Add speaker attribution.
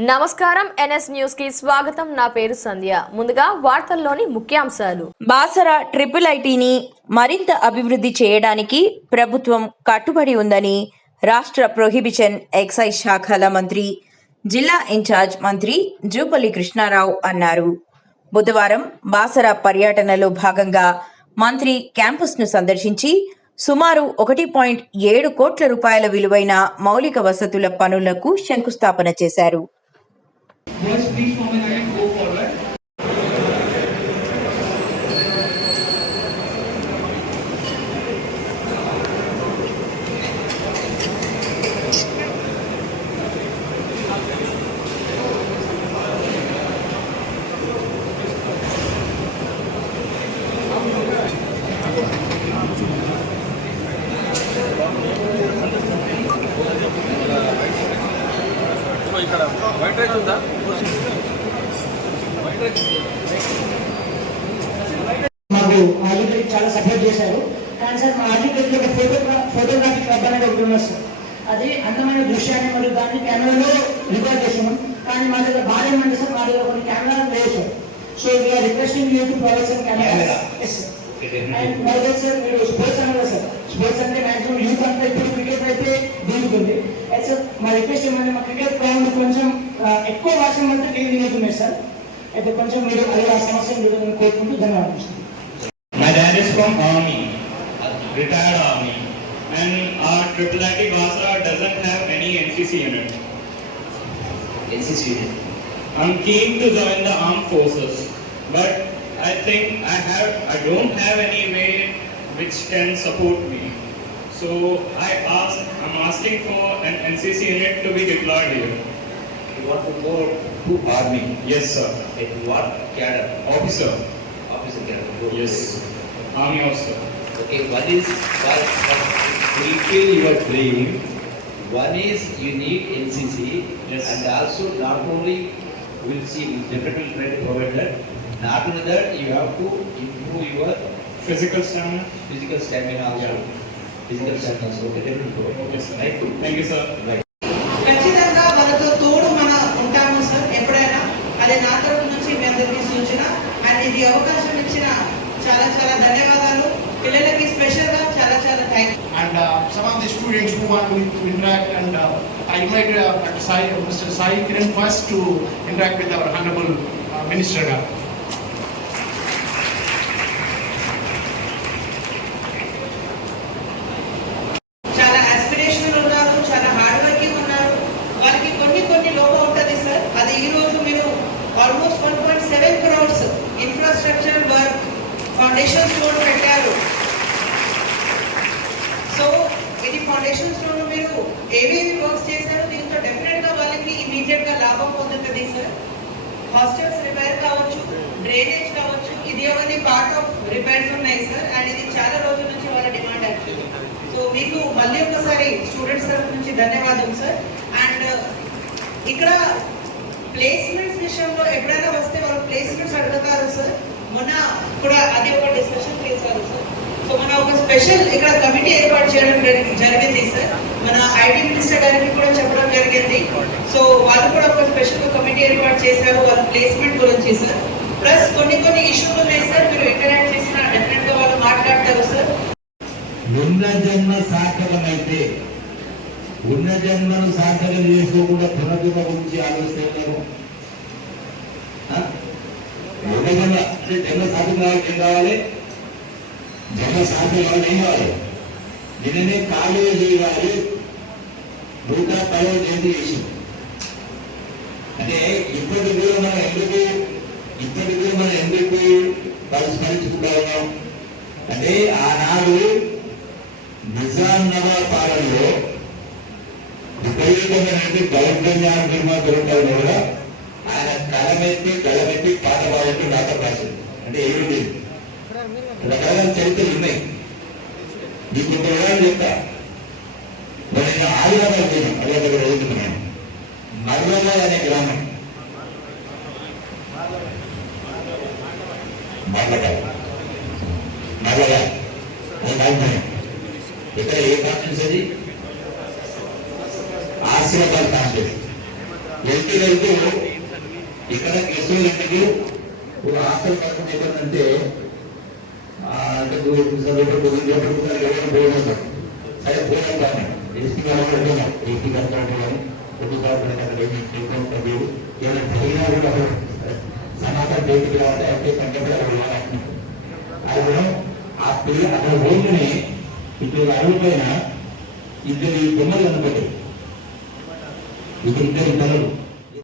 Speaker 1: నమస్కారం ఎన్ఎస్ న్యూస్కి స్వాగతం. నా పేరు సంధ్య. ముందుగా వార్తల్లోని ముఖ్యాంశాలు.
Speaker 2: బాసర ట్రిపుల్ ఐటీని మరింత అభివృద్ధి చేయడానికి ప్రభుత్వం కట్టుబడి ఉందని రాష్ట్ర ప్రొహిబిషన్ ఎక్సైజ్ శాఖల మంత్రి జిల్లా ఇన్ఛార్జ్ మంత్రి జూపల్లి కృష్ణారావు అన్నారు. బుధవారం బాసర పర్యటనలో భాగంగా మంత్రి క్యాంపస్ను సందర్శించి సుమారు ఒకటి పాయింట్ ఏడు కోట్ల రూపాయల విలువైన మౌలిక వసతుల పనులకు శంకుస్థాపన చేశారు.
Speaker 3: Boys, please form a line, go forward.
Speaker 4: ఇక్కడ వైట్ రైస్ ఉందా
Speaker 3: మాకు ఆర్డిటరీ చాలా సపోర్ట్ చేశారు. కానీ సార్ మా ఆర్డిటరీ ఒక ఫోటో ఫోటోగ్రఫీ క్లబ్ అనేది ఒకటి ఉన్నది సార్. అది అందమైన దృశ్యాన్ని మరియు దాన్ని కెమెరాలో రికార్డ్ చేస్తున్నాం కానీ మా దగ్గర బాగా ఏమంటే సార్ మా దగ్గర కొన్ని కెమెరాలు లేవు sir. So we are requesting you to provide some cameras and sir మీరు స్పోర్ట్స్ అన్నారు సార్. స్పోర్ట్స్ అంటే మాక్సిమం యూత్ అంతా ఇప్పుడు క్రికెట్ అయితే దిగుతుంది అయితే సార్ మా రిక్వెస్ట్ ఏమంటే మా క్రికెట్ గ్రౌండ్ కొంచెం ఎక్కువ వర్షం అంతా టీవీ తిరుగుతున్నాయి సార్ అయితే కొంచెం మీరు అది ఆ సమస్యను మీరు కోరుకుంటూ ధన్యవాదాలు sir
Speaker 5: My dad is from army, retired army, and our triple IT Basra doesn't have any NCC unit.
Speaker 6: NCC unit.
Speaker 5: I'm keen to join the armed forces, but I think I have, I don't have any way which can support me. So I ask, I'm asking for an NCC unit to be deployed here.
Speaker 6: Want to go to army,
Speaker 5: Yes, sir.
Speaker 6: like what cadre,
Speaker 5: Officer.
Speaker 6: officer cadre.
Speaker 5: Yes. Army officer.
Speaker 6: Okay, one is for fulfill your dream. One is you need NCC.
Speaker 5: Yes.
Speaker 6: And also not only we'll see, we'll definitely try to provide that. Not only that, you have to improve your
Speaker 5: Physical stamina.
Speaker 6: physical stamina also.
Speaker 5: Yeah.
Speaker 6: Physical stamina also. Okay, definitely.
Speaker 5: Okay, sir.
Speaker 6: Right?
Speaker 5: Thank you, sir.
Speaker 6: Right.
Speaker 7: ఈ అవకాశం ఇచ్చిన చాలా చాలా ధన్యవాదాలు. పిల్లలకి స్పెషల్గా చాలా చాలా thank
Speaker 8: and some of the students who want to interact and I invite at Sai mister Sai Kiran first to interact with our honourable minister
Speaker 7: గారు almost one point seven infrastructure work foundation stone పెట్టారు. So ఇది foundation stone మీరు ఏవేవి works చేశారో దీంతో డెఫినెట్గా వాళ్ళకి ఇమీడియట్గా లాభం పొందుతుంది సార్ హాస్టల్స్ రిపేర్ కావచ్చు డ్రైనేజ్ కావచ్చు ఇది అవన్నీ పార్ట్ ఆఫ్ రిపేర్స్ ఉన్నాయి సార్ అండ్ ఇది చాలా రోజుల నుంచి వాళ్ళ డిమాండ్ యాక్చువల్లీ సో మీకు మళ్ళీ ఒకసారి స్టూడెంట్స్ తరఫు నుంచి ధన్యవాదం సార్ అండ్ ఇక్కడ ప్లేస్మెంట్స్ విషయంలో ఎప్పుడైనా వస్తే వాళ్ళు ప్లేస్మెంట్స్ అడుగుతారు సార్ మొన్న కూడా అది ఒక డిస్కషన్ చేశారు సార్ సో మన ఒక స్పెషల్ ఇక్కడ కమిటీ ఏర్పాటు చేయడం జరిగింది సార్ మన ఐటీ మినిస్టర్ గారికి కూడా చెప్పడం జరిగింది. సో వాళ్ళు కూడా ఒక స్పెషల్ కమిటీ ఏర్పాటు చేశారు వాళ్ళ ప్లేస్మెంట్ గురించి సార్ ప్లస్ కొన్ని కొన్ని ఇష్యూలు ఉన్నాయి సార్ మీరు ఇంటరాక్ట్ చేసిన డెఫినెట్గా వాళ్ళు మాట్లాడతారు సార్
Speaker 9: ఉన్న జన్మ సార్థకమైతే ఉన్న జన్మను సార్థకం చేసుకోకుండా పునర్జన్మ గురించి ఆలోచిస్తున్నారు ఉన్న జన్మ అంటే జన్మ సార్థకం కావాలి. ఏం కావాలి జన్మ సాధ్యం కావాలి. ఏం కావాలి నిన్ననే కాళేజీ గారి నూట పదవ జయంతి చేసింది అంటే ఇప్పటి కూడా మనం ఎందుకు ఇప్పటి కూడా మనం ఎందుకు పరిస్మరించుకుంటా ఉన్నాం అంటే ఆనాడు నిజాం పాలనలో విపరీతమైనటువంటి దౌర్జన్యాల నిర్మాణాలు కూడా ఆయన కలమెత్తి గలమెత్తి పాట పాడుతూ రాత రాసింది. అంటే ఏమిటి రకరకాల చరిత్రలు ఉన్నాయి. మీకు కొంత చెప్తా. మరి నేను ఆదిలాబాద్ పోయినాం. అదే దగ్గర చదువుతున్నాను మర్రబాద్ అనే గ్రామం. మర్రబాద్ మర్రబాద్ రాజధాని ఇక్కడ ఏ కాన్స్టిట్యూన్స్ అది ఆసియాబాద్ కాన్స్టిట్యూన్స్ వెళ్తూ వెళ్తూ ఇక్కడ కేసులు ఇంటికి ఒక హాస్టల్ పథకం ఏంటంటే అంటే కిలోమీటర్ పోయినాం సరే పోయినాం కానీ ఎస్పీ గారు పోయినాం ఎస్పీ కానీ అక్కడ ఏమి ఏమైనా జరిగినా కూడా సమాచారం బయటికి అక్కడ వెళ్ళాలి ఆ పిల్ల అక్కడ ఇద్దరు పైన ఇద్దరు బొమ్మలు ఇద్దరు పిల్లలు